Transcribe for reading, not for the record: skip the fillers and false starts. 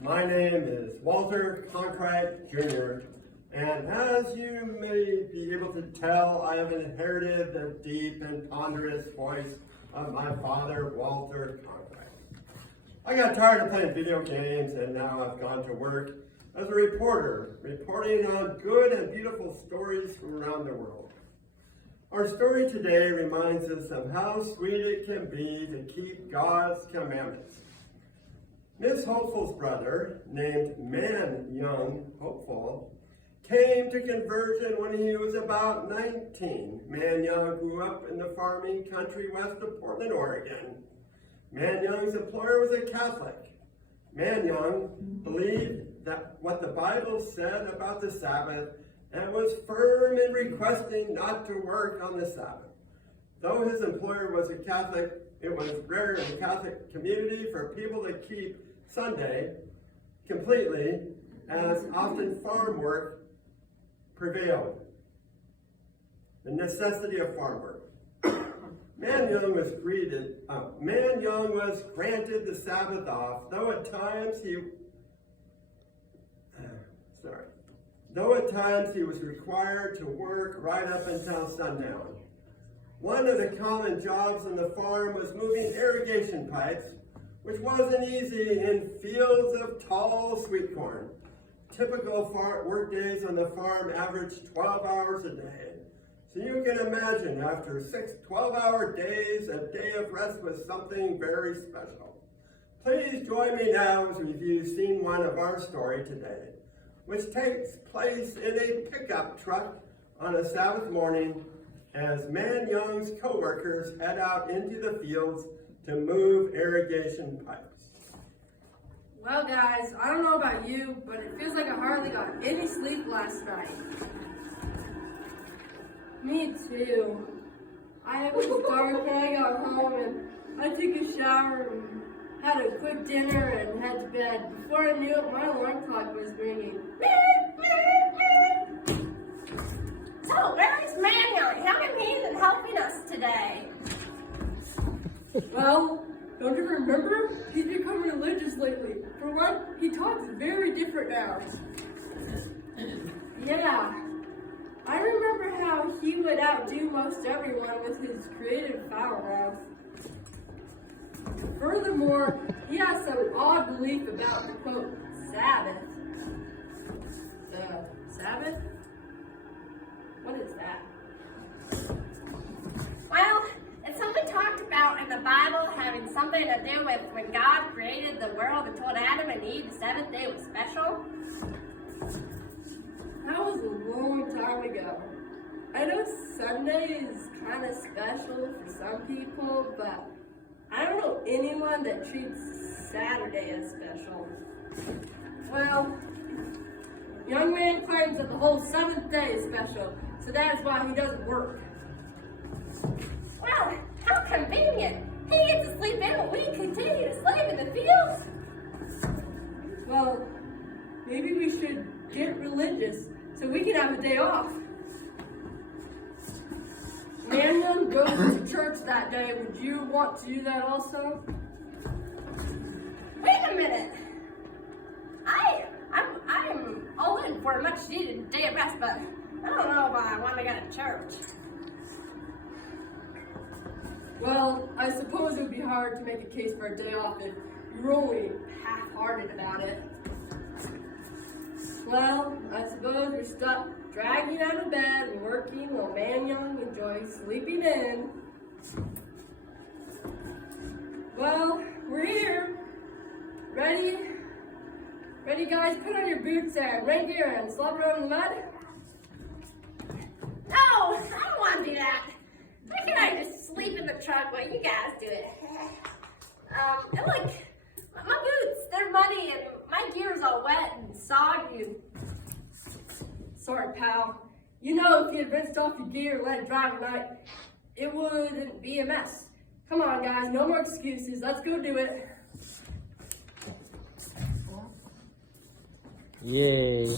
My name is Walter Conkright Jr., and as you may be able to tell, I have inherited the deep and ponderous voice of my father, Walter Conkright. I got tired of playing video games, and now I've gone to work as a reporter, reporting on good and beautiful stories from around the world. Our story today reminds us of how sweet it can be to keep God's commandments. Miss Hopeful's brother, named Man Young Hopeful, came to conversion when he was about 19. Man Young grew up in the farming country west of Portland, Oregon. Man Young's employer was a Catholic. Man Young believed that what the Bible said about the Sabbath and was firm in requesting not to work on the Sabbath. Though his employer was a Catholic, it was rare in the Catholic community for people to keep Sunday completely, as often farm work prevailed. The necessity of farm work. Man Young was granted the Sabbath off, though at times he was required to work right up until sundown. One of the common jobs on the farm was moving irrigation pipes, which wasn't easy in fields of tall sweet corn. Typical work days on the farm averaged 12 hours a day. So you can imagine, after 6 12-hour days, a day of rest was something very special. Please join me now as we review scene 1 of our story today, which takes place in a pickup truck on a Sabbath morning as Man Young's co-workers head out into the fields to move irrigation pipes. Well guys, I don't know about you, but it feels like I hardly got any sleep last night. Me too. It was dark when I got home and I took a shower and had a quick dinner and head to bed. Before I knew it, my alarm clock was ringing. So, where is Man Young? How come he isn't helping us today? Well, don't you remember? He's become religious lately. For one, he talks very different now. Yeah, I remember how he would outdo most everyone with his creative power mouth. Furthermore, he has some odd belief about the quote, Sabbath. The Sabbath? What is that? Well, it's something talked about in the Bible having something to do with when God created the world and told Adam and Eve the seventh day was special. That was a long time ago. I know Sunday is kind of special for some people, but I don't know anyone that treats Saturday as special. Well, young man claims that the whole seventh day is special, so that is why he doesn't work. Well, how convenient. He gets to sleep in when we continue to sleep in the fields. Well, maybe we should get religious so we can have a day off. Man Young goes to church that day. Would you want to do that also? Wait a minute. I'm all in for a much needed day of rest, but I don't know if I want to go to church. Well, I suppose it would be hard to make a case for a day off if you're only half-hearted about it. Well, I suppose we're stuck dragging out of bed and working while Man Young enjoys sleeping in. Well, we're here. Ready? Ready, guys? Put on your boots and rain gear and slobber on the mud. No, I don't want to do that. Why can't I just sleep in the truck while you guys do it? And look, my boots, they're muddy and my gear's all wet and soggy. Sorry, pal. You know, if you had rinsed off your gear and let it dry tonight, it wouldn't be a mess. Come on, guys, no more excuses. Let's go do it. Yay.